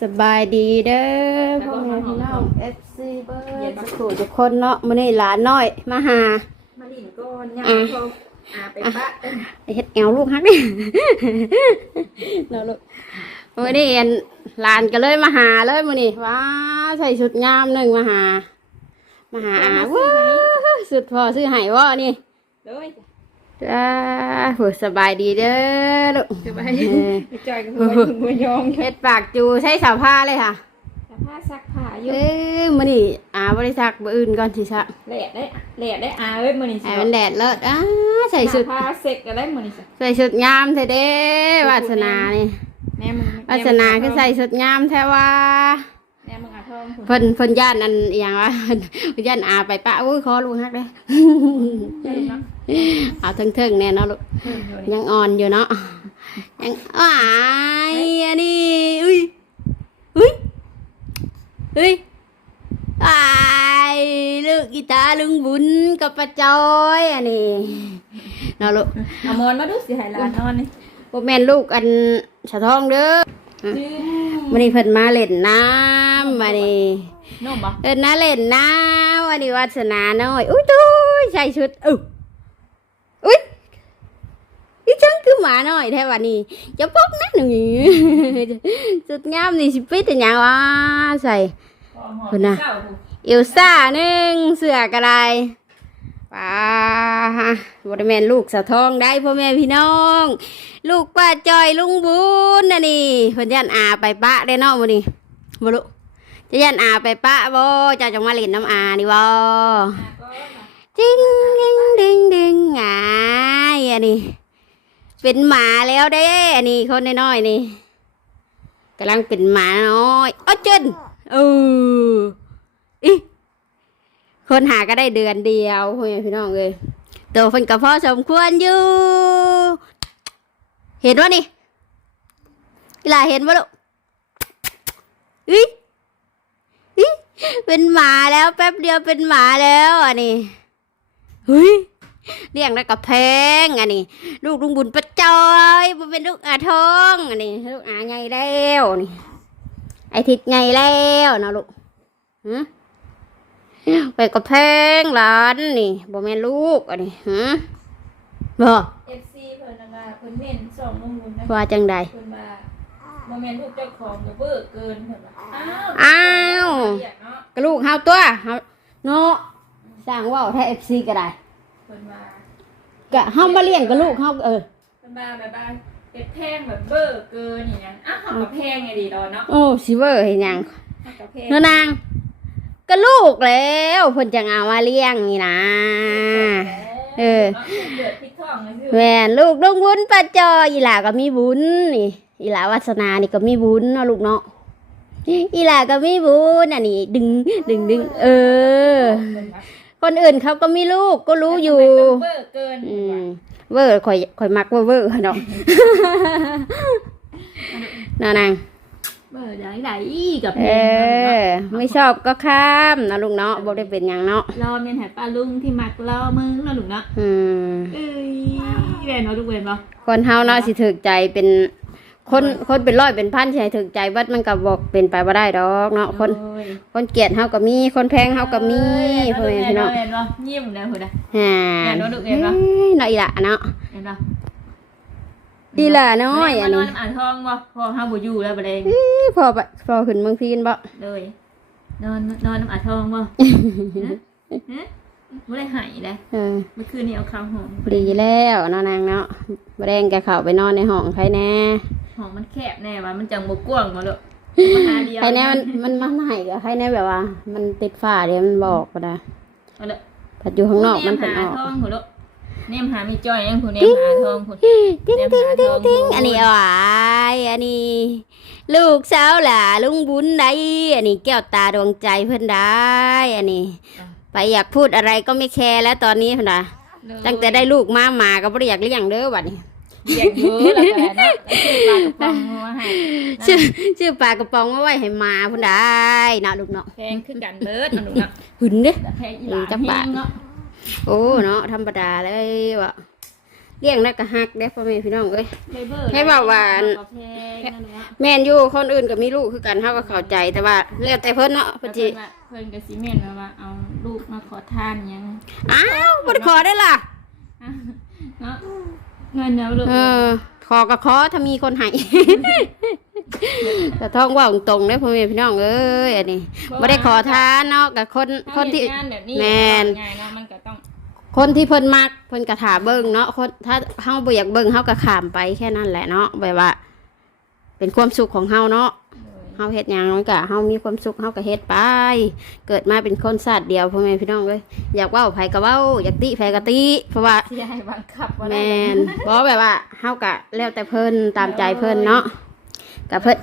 สบายดีเด้อพ่อแม่พี่น้อง FC เบิร์ดสุขุทุกคนเนาะมื้อนี้หลานน้อย มาหา มาลินก่อนย่าอะเขาอาไปปะเอ้ยไปเฮ็ดแอวลูกฮักเด้เนาะลูกมื้อนี้เอ็นหลานก็เลยมาหาเลยมื้อนี้ว้าใส่ชุดงามหนึงมาหา มาหาอาว้าสุดพอซื้อให้บ่นี่เลย จ้าโหสบายดีเด้อลูกสบายเออไปจอยกับหัวถึงหัวยองเฮ็ดปากจูใช้สาวผ้าเลยค่ะสภาพซักผ้าอยู่เอ้ยมื้อนี้อาบริษัทบ่อื่นก่อนสิซะแหลดได้แหลดได้อาเอ้ยมื้อนี้ให้มันแดดเลิศอ้าใส่ชุดผ้าเซ็กอะไรมื้อนี้สิใส่ชุดงามแท้เด้วาสนานี่แม่มึงวาสนาคือใส่ชุดงามแท้ว่าแม่มึงอาทองคุณเพิ่นเพิ่นย่านอันอหย่างว่าเพิ่นเพิ่นย่านอาไปปะอุ้ยขอลูกฮักเด้อ เพิ่มเนาะเอาเทิงๆแน่เนาะลูกเพิ่มอยู่นี่ยังอ่อนอยู่เนาะยังอ้ายอันนี้อุ้ยอุ้ยอุ้ยอ้ายลูกกีตาร์ลุงบุญกับป้าจอยอันนี้เนาะลูกเอามอนมาดูสิให้หลานนอนนี่พวกแม่นลูกอันสะท้องเด้อจื้อวันนี้เพิ่นมาเล่นน้ำวันนี้นุ่มบ่เพิ่นมาเล่นน้ำวันนี้วัสนาน้อยอุ้ยตุ้ยใส่ชุดอุ้ยอุ้ย นี่จังคือหมาน้อยแท้วันนี้จะพกนะหนึ่งชุดงามนี่สิปิดแต่หยังวะใส่คุณน่ะเศร้าคุณเอลซ่าหนึ่งเสื้อกระไดป้าฮะบริแมนลูกสะท้องได้พ่อแม่พี่น้อง ลูกป้าจอยลุงบุญน่ะนี่เพิ่นยันอาไปปะได้เนาะมื้อนี้บ่รู้จะยันอาไปปะบ่เจ้าจงมาเล่นน้ำอานี่บ่อาก็น่ะจิงดิงดิงดิงอายอันนี้ เป็นหมาแล้วเด้ อันนี้คนน้อยๆนี่กำลังเป็นหมาน้อยอ้อเจนเอออีคนหาก็ได้เดือนเดียวพี่น้องเอ้ยตัวเพิ่นก็พอสมควรอยู่ เห็นวะนี่กีฬาเห็นวะลูกอีอีเป็นหมาแล้วแป๊บเดียวเป็นหมาแล้วอันนี้เฮ้ย เลี้ยงแล้วก็แพงอันนี้ ลูกลุงบุญประจอยบ่เป็นลูกอาทองอันนี้ลูกอาใหญ่แล้วนี่ไอทิดใหญ่แล้วนะลูกหือไปก็แพงหลานนี่บ่แม่นลูกอันนี้หือบ่ FC เพิ่นน่ะว่าเพิ่นเม่นสองนุ่มบุญนะว่าจังใดเพิ่นว่าบ่แม่นลูกเจ้าของก็เบ้อเกินเพิ่นว่าอ้าวอ้าวเรียกเนาะกระลูกเฮาตัวเฮาเนาะสร้างเว่าวถ้า FC ก็ได้เพิ่นว่าก็เฮามาเลี้ยงกับลูกเฮาเออเพิ่นว่าแบบว่าเป็ดแพงแบบเบ้อเกินอย่างนั้นอ้าวเฮาก็แพงไงดีดอนเนาะโอ้สิเวอร์เฮ็ดหยังเฮาก็แพงเนาะนางก็ลูกแล้วเพิ่นจังเอามาเลี้ยงนี่นะเออเดือดพริกทองเลยคือแม่นลูกดวงบุญป้าจอยอีหลาก็มีบุญนี่อีหลาวาสนานี่ก็มีบุญเนาะลูกเนาะอีหลาก็มีบุญอันนี้ดึงดึงดึงเออ คนอื่นเขาก็มีลูกก็รู้อยู่ ทำไมต้องเบ้อเกินอืมเวอร์ข่อยข่อยมักเวอร์เวอร์เนาะ นานางเบ้อได้ได้อีกับเออไม่ชอบก็ข้ามนะลูกเนาะบ่ได้เป็นหยังเนาะรอเมียนหาปลาลุงที่มักรอมึงเนาะลูกเนาะอืม เอ้ยแวนเนาะลูกเวนบ่คนเฮาเนาะสิถึกใจเป็น คนคนเป็นร้อยเป็นพันสิให้ถึกใจเบัดมันก็บอกเป็นไปบ่ได้ดอกเนาะคนโอ้ยคนเกลียดเฮาก็มี คนแพงเฮาก็มีพ่อแม่พี่น้องเห็นบ่ยิ้มเลยพุ่นน่ะ ฮ่าเห็นบ่ลูกเห็นบ่เฮ้ยเนาะอีหละเนาะเห็นบ่อีหละน้อยอันนอนี้นอ่านทองบ่พอเฮาบ่อยู่แล้วบ่ได้เอ้ยพอไปพอขึ้นเมืองพีนบ่เลยนอนนอนน้ำอ่านทองบ่ฮะฮะบ่ได้หายเลยเออเมื่อคืนนี้เอาข้าวหอมดีแล้วเนาะนางเนาะบ่แดงแกเข้าไปนอนในห้องใครแน่ หอมมันแคบแน่ว่ามันจังบ่กว้างบ่ลูกมาหาเดียวใครแน่มันมันมันไหนก็ใครแน่แบบว่า มันติดฝ้าเดี๋ยวมันบอกก็ได้เอาละผัดอยู่ข้างนอกมันเป็นอหาอกทองพุ่นลูกเนมหามีจ้อยยังพุ่นเนมหาทองพุ่นติ้งติ้งติ้งติ้งแนมหาทองอันนี้เอาไว้อันนี้ ลูกสาวหล่ะลุงบุญได้อันนี้แก้วตาดวงใจเพิ่นได้ อันนี้ ไปอยากพูดอะไรก็ไม่แคร์แล้วตอนนี้เพิ่นนะตั้งแต่ได้ลูกมาหมาก็บ่ได้อยากเลี้ยงเด้อบัดนี้ เรียกเยอะแล้วแต่เนาะแล้วชื่อปลากระป๋องมาให้ชื่อชื่อปลากระป๋องเอาไว้ให้หมาเพิ่นได้เนาะลูกเนาะแพงคือกันเบิดนะลูกเนาะหึนเด้ แต่แพงอีหลาจักบาทเฮงเนาะโอ้เนาะธรรมดาเลยว่ะเลี้ยงแล้วก็ฮักเด้พ่อแม่พี่น้องเอ้ย เลเบอร์ให้ว่าหวานกาแฟนั่นแหละแม่นอยู่คนอื่นก็มีลูกคือกันเฮาก็เข้าใจแต่ว่าแล้วแต่เพิ่นเนาะเพิ่เพิ่นนสิว่าเพิ่นก็สิเม่นว่าว่าเอาลูกมาขอทานหยังอ้าวบ่ได้ขอได้ล่ะอะเนาะ เงินเนาะลูกเออขอก็ขอถ้ามีคนให้แต่ท้องว่าตรงๆเด้พ่อแม่พี่น้องเอ้ยอันนี้บ่ได้ขอทานเนาะกับคนคนที่ถ้าเฮ็ดงานแบบนี้แม่นง่ายเนาะมันก็ต้องคนที่เพิ่นมักเพิ่นก็ถาเบิ่งเนาะคนถ้าเฮาบ่อยากเบิ่งเฮาก็ข้ามไปแค่นั้นแหละเนาะแบบว่า เป็นความสุขของเฮาเนาะ เฮาเฮ็ดหยังมันก็เฮามีความสุขเฮาก็เฮ็ดไป เกิดมาเป็นคนชาติเดียวพ่อแม่พี่น้องเอ้ยอยากเว้าไผก็เว้าอยากติไผก็ติเพราะว่าสิให้บังคับบ่แมได้นบอกแบบว่าเฮากะแล้วแต่เพิ่นตามใจเพิ่นเนาะกับเพิ่น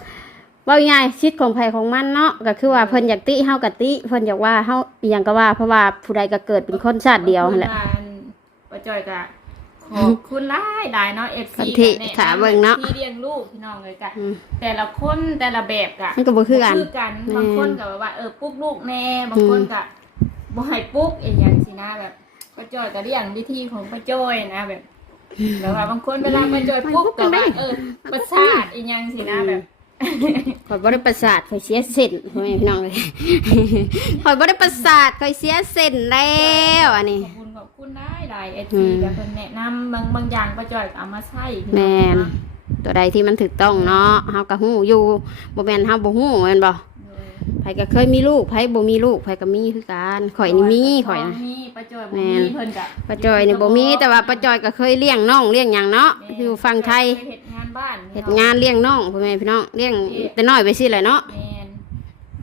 ว่าง่ายๆชิดของไผของมันเนาะก็คือว่าเพิ่นอยากติเฮากะติเพิ่นอยากว่าเฮาอีหยังก็ว่าเพราะว่าผู้ใดก็เกิดเป็นคนชาติเดียวนั่นแหละขอบคุณป้าจอยก็ ขอบคุณหลายหลายเนาะ FC คนที่ก็แะนำขาเบิ่งเนาะที่เลี้ยงลูกพี่น้องเลยกะอืมแต่ละคนแต่ละแบบกะมันก็บ่คือกันคือกันแม่น บางคนก็แบบว่าเออปลุ๊กลูกแน่บางคนก็บ่ให้ปลุ๊กอีกอย่างสินะแบบป้าจอยก็เรียงวิธีของป้าจอยนะแบบแบบว่าบางคนเวลาป้าจอยปลุ๊กก็ว่าเออประสาทอีกอย่างสินะแบบ ข่อยบ่ได้ประสาทข่อยเสียเส้นพ่อแม่พี่น้องเลยข่อยบ่ได้ประสาทข่อยเสียเส้นแล้วอันนี้ ขอบคุณขอบคุณได้หลายไออืทีมแบบเพิ่นแนะนำบางบางอย่างป้าจอยก็เอามาใช้พี่แม่องนเนาะตัวใดที่มันถูกต้องเนาะเฮาก็ฮู้อยู่บ่แม่นเฮาบ่ฮู้แม่นบ่เออไผก็เคยมีลูกไผบ่มีลูกไผก็มีคือกันข่อยนี่มีข่อยนะ มีป้าจอยบ่แม่มีนเพิ่นก็ป้าจอยนี่บ่มีแต่ว่าป้าจอยก็เคยเลี้ยงน้องเลี้ยงหยังเนาะแม่อยู่ฝั่งไทย เคเฮ็ดงาน บ้านเฮ็ดงานเลี้ยงน้องพ่อแม่พี่น้องเลี้ยงแต่น้อยไปสิแหละเนาะแม่น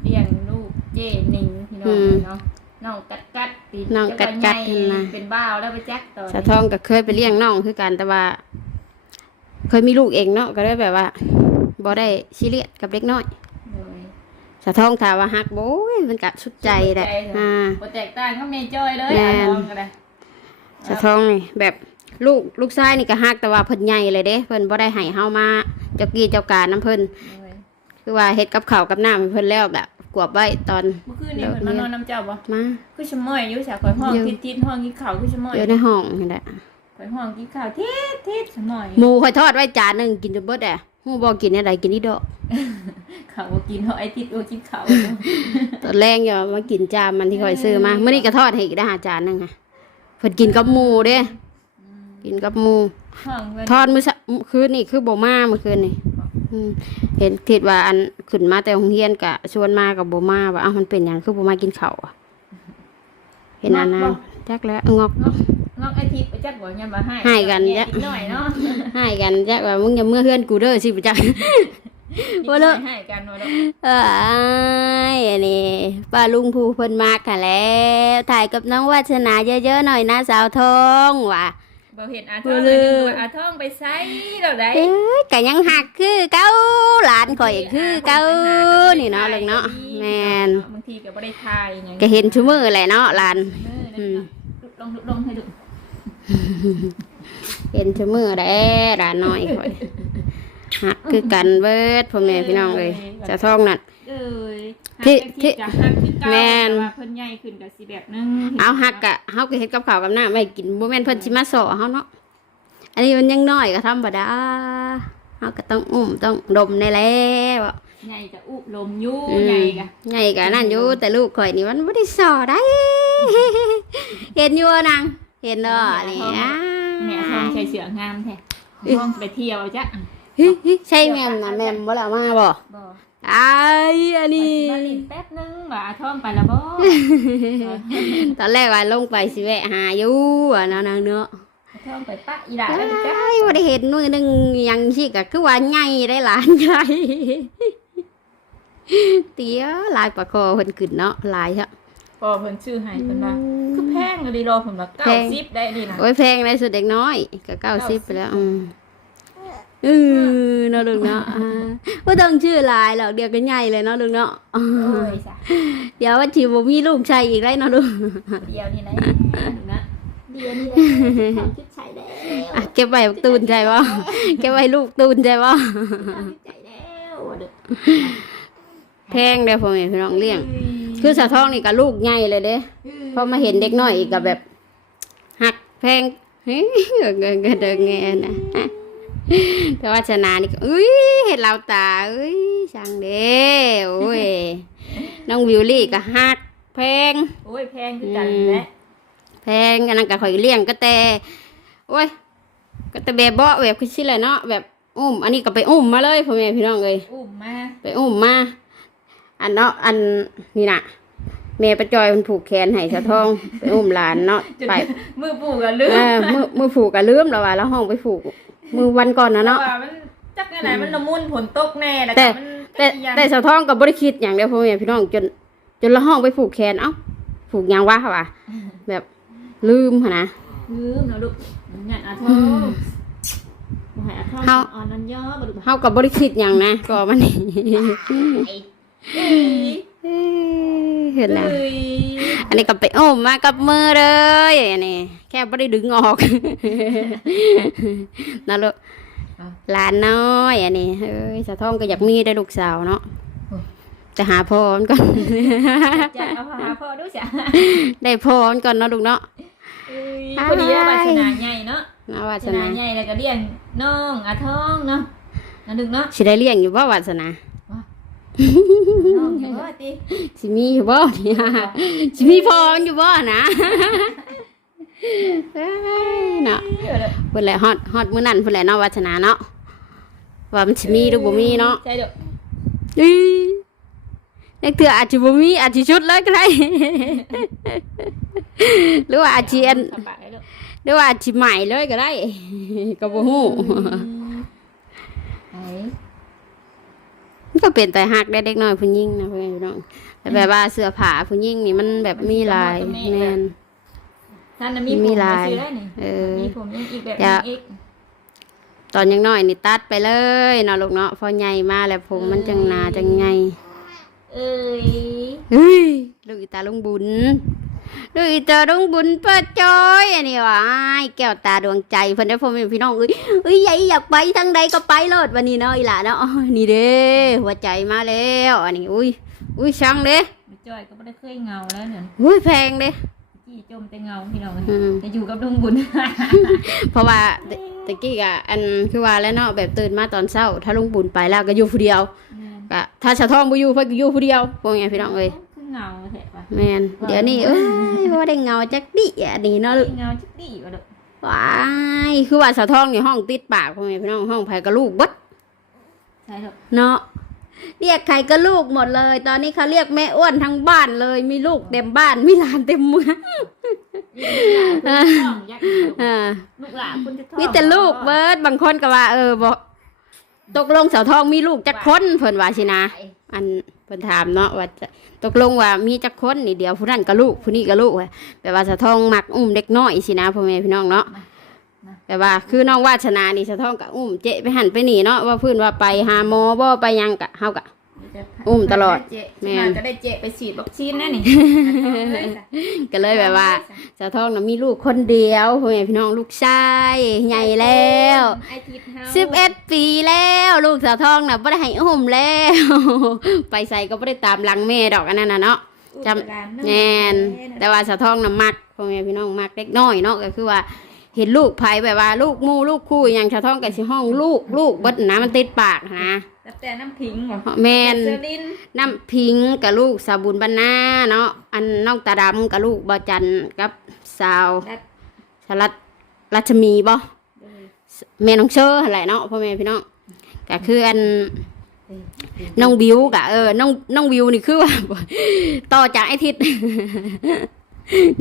เลี้ยงลูกเจ้หนิงพี่น้ออืงมเนาะน้องกัดกัดติน้องกัดกัดเจ้านั่นใหญ่น่ะเป็นบ้าวแล้วไปแจ็คต่อสะท้องก็เคยไปเลี้ยงน้องคือกันแต่ว่า เคยมีลูกเองเนาะก็เลยแบบว่าบ่ได้ซีเรียสกับเด็กน้อยเลยสะท้องถามว่าฮักโบ้ยมันก็สุดใจแหละอ่าบ่แตกต่างก็แม่จ้อยเลยแม่อะนน้องก็ได้สะท้องนี่แบบ ลูกลูกชายนี่ก็ฮักแต่ว่าเพิ่นใหญ่เลยเด้เพิ่นบ่ได้ให้เฮามาเจ้ากี้เจ้าการน้ำเพิ่นเลยคือว่าเฮ็ดกับข้าวกับน้ำให้เพิ่นแล้วแบบกวบไว้ตอนเมื่อคืนนี่เพิ่นมานอนน้ำเจ้าบ่มาคือชะม้อยอยู่แสข่อยห้องอยู่ทิดๆห้องกินข้าวคือชะม้อยอยู่ในห้องนี่แหละข่อยห้องกินข้าวทิดทิดชะม้อยหมูข่อยทอดไว้จานหนึงกินจนเบิดแหละฮู้บ่กินอะไรกินนี่ดอกข้าวบ่กินเฮาไอ้ทิดบ่กินข้าวตอนแรงอย่ามากินจานมันที่ข่อยซื้อมาเมื่อนี้ก็ทอดให้อีกได้หาจานหนึงค่ะเพิ่นกินกับหมูเด้ กินกับหมู ห้องเพิ่นทอดมื้อเช้าคืนนี่คือบ่มาเมื่อคืนนี่อืมเห็นคิดว่าอันขึ้นมาแต่โรงเรียนก็ชวนมากับบ่มาว่าอ้าวมันเป็นหยังคือบ่มากินข้าวอะเห็นอันนั้นจักแล้วงอกงอกงอกไอ้ทิดไปจักบ่ยังมาให้ให้กันแยจ้ะอีกหน่อยเนาะให้กันจักว่ามึงอย่าเมื่อเฮือนกูเด้อสิบ่จัก บ่เลิก ให้กันว่าเนาะเอ้ยอันนี้ป้าลุงภูเพิ่นมากค่ะแล้ว ถ่ายกับน้องวาสนาเยอะๆหน่อยนะสาวทองว่ะ บ่เห็นอาบ่ท่องเลิเลยกว่าอาท่องไปไสเราได้เอ้ยก็ยังหักคือเก่าหลานข่อยคือเก่านี่เนาะลูกเนาะแม่นบางทีก็บ่ได้ทายหยังก็เห็นชุมือแหละเนาะหลานเออนั่นก็ลงลงให้ดูเห็นชุมือแด้หลานน้อยข่อยหักคือกันเบิดพ่อแม่พี่น้องเลยสาวทองนั่น เอ้ยที่หักที่จะหักคือเก่าแม่นแต่ว่าเพิ่นใหญ่ขึ้นก็สิแบบนึงเอาหักกะเฮาก็เฮ็ดกับข้าวกับน้ำไว้กินบ่แม่นเพิ่นสิมาสอเฮาเนาะอันนี้มันยังน้อยก็ธรรมดาเฮาก็ต้องอุ้มต้องดมได้แล้วใหญ่ก็อุลมอยู่อืมใหญ่ก็ใหญ่กะนั่นอยู่แต่ลูกข่อยนี่มันบ่ได้สอได้ เห็นอยู่นางเห็นเนาะนี่อ่าแม่ท่องใส่เสื้องามแท้ท่องไปเที่ยวจ้ะเฮ้ยใช่แม่มนะแม่มบ่ล่ะมาบ่บ่ อ้ายอันนี้ มาลินแป๊บนึงว่าอาท่องไปแล้วบ่ ตอนแรกว่าลงไปสิแวะหาอยู่อะเนาะนางเนาะอาท่องไปปะอีหลาแล้วจ้ะอ้ายบ่ได้เห็นมื้อหนึงหยังสิก็คือว่าใหญ่ได้หลานใหญ่เตี้ยลายปากคอเพิ่นขึ้นเนาะลายเถอะพอเพิ่นชื่อให้เพิ่นว่าคือแพงเลยรอผมว่าแพง 90ได้นี่นะโอ้ยแพงในสุดเด็กน้อยก็เก้าสิบไปแล้วอืม เออเนาะลุงเนาะอ่าว่าต้องชื่อหลายหรอกเดี๋ยวก็ใหญ่เลยเนาะลุงเนาะโอ้ยจ้ะเดี๋ยวว่าทีบ่มีลูกชายอีกได้เนาะลุงเดียวนี่แหละนะเดียวนี่แหละทำคิดใช้แล้วอะเก็บไว้ตูนใจบ่เก็บไว้ลูกตูนใจบ่ทำคิดใจแล้วว่าเด้อแพงเด้อพ่อแม่พี่น้องเลี้ยง คือสะท้องนี่ก็ลูกใหญ่เลยเด้พอมาเห็นเด็กน้อยอีกก็แบบหักแพงเฮ้ยเงินก็เดินเงินนะ แต่ว่าชนะนี่ก็อุ้ยเห็นเราตาอุ้ยช่างเด้โอ้ยน้องวิวลี่ก็ฮักแพงโอ้ยแพงคือกันแหละแพงอันนั้นก็ข่อยเลี้ยงก็แต่โอ้ยก็แต่แบบเบาะแบบคือสิแหละเนาะแบบอุ้ม อันนี้ก็ไปอุ้มมาเลยพ่อแม่พี่น้องเลยอุ้มมาไปอุ้มมาอันเนาะอันนี่น่ะแม่ประจอยมันผูกแขนให้สะท้องไปอุ้มหลานเนาะไปมือปู่กันลืมเออมือมือผูกก็ลืมแล้วว่าแล้วห้องไปผูก มือวันก่อนนะเนาะ ว่ามันจักไหนมันละมุนฝนตกแน่แล้วแต่ก็มันแต่อีหยังแต่สะท้องก็บ่ได้คิดอย่างเดียวพ่อแม่พี่น้องจน จนละห้องไปผูกแขนเอ้าผูกหยังวะค่ะวะแบบลืมหั่นนะ ลืมแล้วลูกเนี่ยอาทองบ่ให้อาทองเฮา อ่อนนันย่อบ่ลูกเฮาก็บ่ได้คิดหยังนะก็มันนี่เอ้ย เห็นนะเอ้ยอันนี้ก็ไปโอ้มมากับมือเลยอันนี้แค่ไม่ได้ดึงออกนะลูกหลานน้อยอันนี้เอ้ยสะท้องก็อยากมีได้ลูกสาวเนาะจะหาพ่อมันก่อนจะเอาหาพ่อดูจ้ะได้พ่อมันก่อนเนาะลูกเนาะเอ้ยพอดีว่าบาสนาใหญ่เนาะนะวาบาสสนานาใหญ่แล้วก็เลี้ยงน้องอาทองเนาะนั่นดึงเนาะสิได้เลี้ยงอยู่บ่วาสนา น้องอย่างว่าติสิมีอยู่บ่เนี่ยสิมีพ่อมันอยู่บ่นะเอ้ยเนาะเออเพิ่นแหละฮอดฮอดมื้อนั้นเพิ่นแหละเนาะวาสนาเนาะว่ามันสิมีหรือบ่มีเนาะใช่เด้ออีเด็กเถื่ออาจจะบ่มีอาจจะชุดเลยก็ได้หรือว่าอาจจะอันขับปากได้เด้อหรือว่าอาจจะใหม่เลยก็ได้ก็บ่ฮู้ไอ้ มันก็เป็นแต่ฮักได้เด็กน้อยผู้หญิงนะเพื่อนพี่น้องแต่แบบว่าเสื้อผ้าผู้หญิงนี่มันแบบมีลายแม่นท่านน่ะมีมีผมลายซื้อได้นี่เออมีผมยังอีกแบบอย่านึงอีกตอนยังน้อยนี่ตัดไปเลยเนาะลูกเนาะพอใหญ่มาแล้วผมมันจังหนาจังไงเอ้ยเฮ้ยลูกอีตาลุงบุญ ลูกอีตาลุงบุญเปิดจอยอันนี้ว่าอ้ายแก้วตาดวงใจเพิ่นได้อพ่อแม่พี่น้องเอ้ยเอ้ยใหญ่อยากไปทางใดก็ไปโลดวันนี้เนาะอีหล่ะเนาะอ้อยนี่เด้หัวใจมาแล้วอันนี้อุ้ยอุ้ยช่างเด้มีจอยก็ไม่ได้เคยเงาแล้วเนี่ยอุ้ยแพงเด้จี้จมแต่เงาพี่น้องอืมจะอยู่กับลุงบุญ เพราะว่าตตะกี้กะอันคือว่าแล้วเนาะแบบตื่นมาตอนเช้า ถ้าลุงบุญไปแล้วก็อยู่ผู้เดียวกะถ้าชาวท้องบ่อยู่เพิ่นก็อยู่ผู้เดียวพวกนี้พี่น้องเอ้ยคือ เงาแท้ปะแม่นเดี๋ยวนี้เอ้ยบ่ได้เงาจักดิอันนี้เนาะเงาจิกดีวะเด้อว้ายคือว่าสาวทองในห้องติดปากพ่อแม่พี่น้องห้องไผกับลูกเบัดใช่เถอะเนาะเรียกใครก็ลูกหมดเลย ตอนนี้เขาเรียกแม่อ้วนทั้งบ้านเลย มีลูกเต็มบ้าน มีหลานเต็มเมืองลูกหลานคุณจะท้องยักษ์อ่าลูกหลานคุณจะท้องมีแต่ลูกเบิดบางคนก็ว่า เออบ่ตกลงสาวทองมีลูกจักคนเพิ่นว่าสินะ อัน เพิ่นถามเนาะว่าจะตกลงว่ามีจักคนนี่เดียวผู้นั้นก็ลูกผู้นี้ก็ลูกเว้ยแปลว่าสาวทองมักอุ้มเด็กน้อยสินะพ่อแม่พี่น้องเนาะแต่ว่าคือน้องวาชนานี่สะท้องกับอุ้มเจ๊ไปหันไปหนีเนาะว่าเพื้นว่าไปหาหมอบ่ไปหยังกะเฮากะ อุ้มตลอดแม่แม่นก็ได้เจไปฉีดวัคซีนนั่นนี่ก็เลยแบบว่าสะท้องน่ะมีลูกคนเดียวพ่อแม่พี่น้องลูกชายใหญ่แล้วไอทิศเฮาสิบเอ็ดปีแล้ว ลูกสาวทองน่ะบ่ได้ให้อุ้มแล้ว ไปใส่ก็บ่ได้ตามหลังแม่ดอกอันนั้นน่ะเนาะจำแน่นแต่ว่าสาวทองน่ะมักพ่อแม่พี่น้องมักเล็กน้อยเนาะก็คือว่าเห็นลูกไผแบบว่าลูกหมู่ลูกคู่อหย่างสาวทองก็สิห้องลูกลูกเบิดนะมันติดปากนะ แล้วแต่น้ำพิงเหรอแม่นเซอรินน้ำพิงกับลูกสาวบุญบรรณาเนาะอันน้องตาดำกับลูกบอจันกับสาวและสลัดรัชมีบ่แม่น้องเชอร์หั่นแหละเนาะพ่อแม่พี่น้องก็คืออันน้องบิวกะเออน้องน้องบิวนี่คือว่าต่อจากไอทิศ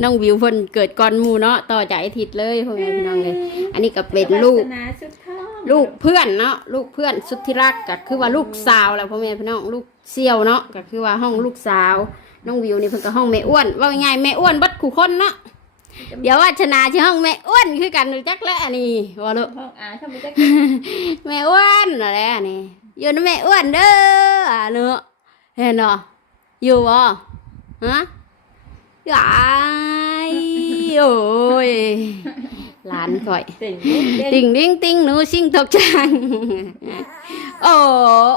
น้องบิวเพิ่นเกิดก่อนหมู่เนาะต่อจากไอทิศเลยพ่อแม่พี่น้องเลยอันนี้ก็เป็นลูก วาสนาสุดท้องลูกเพื่อนเนาะลูกเพื่อนสุดที่รักก็คือว่าลูกสาวแหละพ่อแม่พี่น้องลูกเสี่ยวเนาะก็คือว่าห้องลูกสาวน้องวิวนี่เพิ่นก็ห้องแม่อ้วนว่าง่ายๆแม่อ้วนเบัดคู่คนเนาะเดี๋ยวว่าชนะชื่อห้องแม่อ้วนคือกันรู้จักแล้วอันนี้ว่าลูกห้องอาทำไมจะแม่อ้วนอะไรอันนี้อยู่นะแม่อ้วนเด้ออะเนาะเห็นเนาะอยู่บ่ฮะยายโอ้ย หลานก่อย ติ่งติ่งดิ้งติ้งหนูชิงตกจังโอ้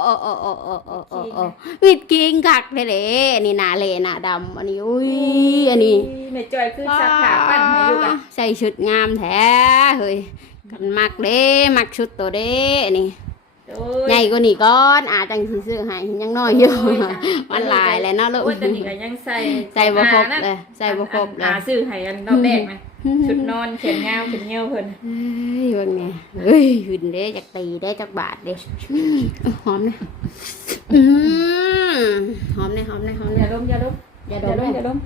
โอ้โอ้โอ้โอ้โอ้โอ้โอ้วิดกิงกักเด้เด้นี่หนาเลหนาดำอันนี้อุ้ยอันนี้แม่จอยคือสักขาปั้นให้อยู่กันใส่ชุดงามแท้เฮ้ยกันมักเด้มักชุดตัวเด้นี่โอ้ยใหญ่กว่านี้ก่อนอาจังสิซื้อให้ยังน้อยอยู่มันหลายเลยเนาะลูกโอ้ยแต่นี่ก็ยังใส่ใส่บ่ครบนะเลยใส่บ่ครบเลยหาซื้อให้กันรอบแรกไหม ชุดนอนเขียนยาวเขียนเงี้ยวเพิ่นเฮ้ยเบิ่งเนี่ยเฮ้ยหึนเด้จักตีได้จักบาทเด้หอมนะอืมหอมเนี่ยหอมเนี่ยหอมอเนี่ย่ายดมอย่าดมอย่าอย่าดดมมอย่าดม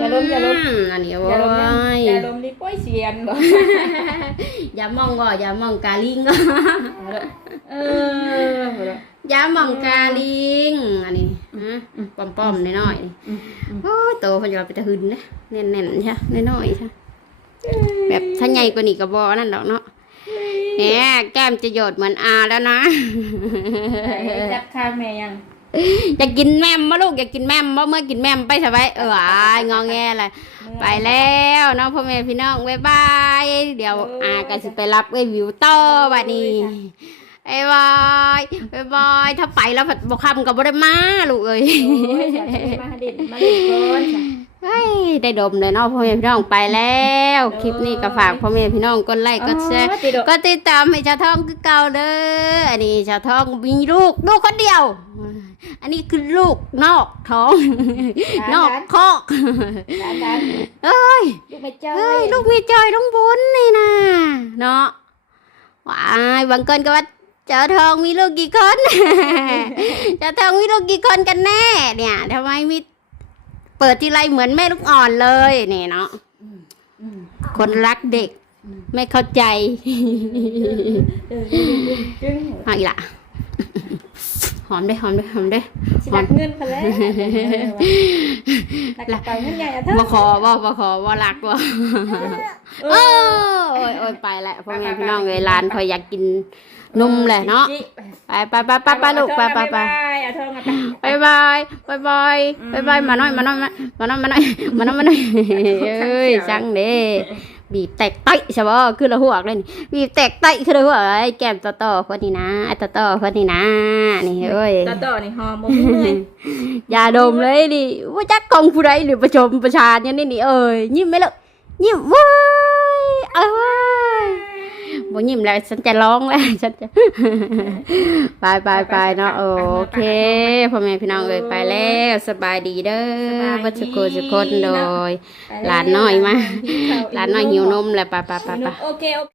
อย่าดมอย่าดมอือันนี้โว้อย่าดมนะยอย่าดมดิป้อยเสียนบ่อย่ามองก็อย่ามองกาลิงก็เออบ่ดอกอย่ามองกาลิงอันนี้ฮะป้อมๆน้อยๆนี่อืมอืมโอ้ยโตเพันจะไปตะหึนนะแน่นๆใช่น้อยๆใช่ แบบถ้าใหญ่กว่านี้ก็บอนั่นดอกเนาะแหมแก้มจะหยดเหมือนอาแล้วนะไหนจับข้างแม่ยังอยากกินแม่มมาลูกอยากกินแม่มบ่เมื่อกินแม่มไปสบายเอออายงอแงเลยไปแล้วเน้องพ่อแม่พี่น้องบ๊ายบายเดี๋ยวอากันสิไปรับไอ้วิวต่อบัดนี้ไอ้บายบ๊ายบายถ้าไปแล้วผัดบ่คำกับบ่ได้มาลูกเอ้ยโอ้ยจะมาเด่นมาเด่นก่อนจ้ะเฮ้ยได้ดมเลยเนาะพ่อแม่พี่น้องไปแล้ว คลิปนี้ก็ฝากพ่อแม่พี่น้องกดไลค์กดแชร์อ๋อติดดอกก็ติดตามให้ชาวทองคือเก่าเด้ออันนี้ชาวทองมีลูกลูกคนเดียว อันนี้คือลูกนอกท้อง นอกคอกด้านด้านเอ้ยลูกไม่เจ้าเอ้ยลูกมีจอยต้องบุญนี่นะเนาะว้ายบางคนก็ว่าเจ้าทองมีลูกกี่คน เจ้าทองมีลูกกี่คนกันแน่ เนี่ยทำไมมี เปิดทีไรเหมือนแม่ลูกอ่อนเลยนี่เนาะคนรักเด็ก ไม่เข้าใจออจึงเอาอีกละ หอมด้วยหอมด้วยหอมด้วยสิรักเงินไปแล้วรักกระเป๋าเงินใหญ่อะเธอบ่ขอบ่บ่ขอบ่รักบ่เอโอ้อยโอ้ยโอ้ยไปแล้วพ่อแม่พี่น้องเลยร้านคอยอยากกินนุ่มแหละเนาะไปไปไปไปไปลูกไปไปไปเอาเธอมาไปบายบายบายบายบายบายมาหน่อยมาหน่อยมาหน่อยมาหน่อยมาหน่อยมาหน่อยเอ้ยจังเด้ บีบแตกไตใช่ป่ะคือละหัวกเลยนี่บีบแตกไตคือละหัวไอ้แก้มต่อต่อคนนี้นะไอ้ต่อต่อคนนี้นะนี่เอ้ยต่อต่อนี่หอมบ่มีเลยอย่าดมเลยดิว่าจักกองผู้ใดหรือประชมประชาเนี่ยนี่นี่เอ้ยยิ้มไหมล่ะยิ้มเว้ยเอ้ย บ่ยิ้มแล้วฉันจะร้องแล้วฉันจะไปไปไปเนาะโอเคพ่อแม่พี่น้องเอ้ยไปแล้วสบายดีเด้อบัสกุสกคนโดยหลานน้อยมาหลานน้อยหิวนมแล้วไปไปไปไปโอเคโอเค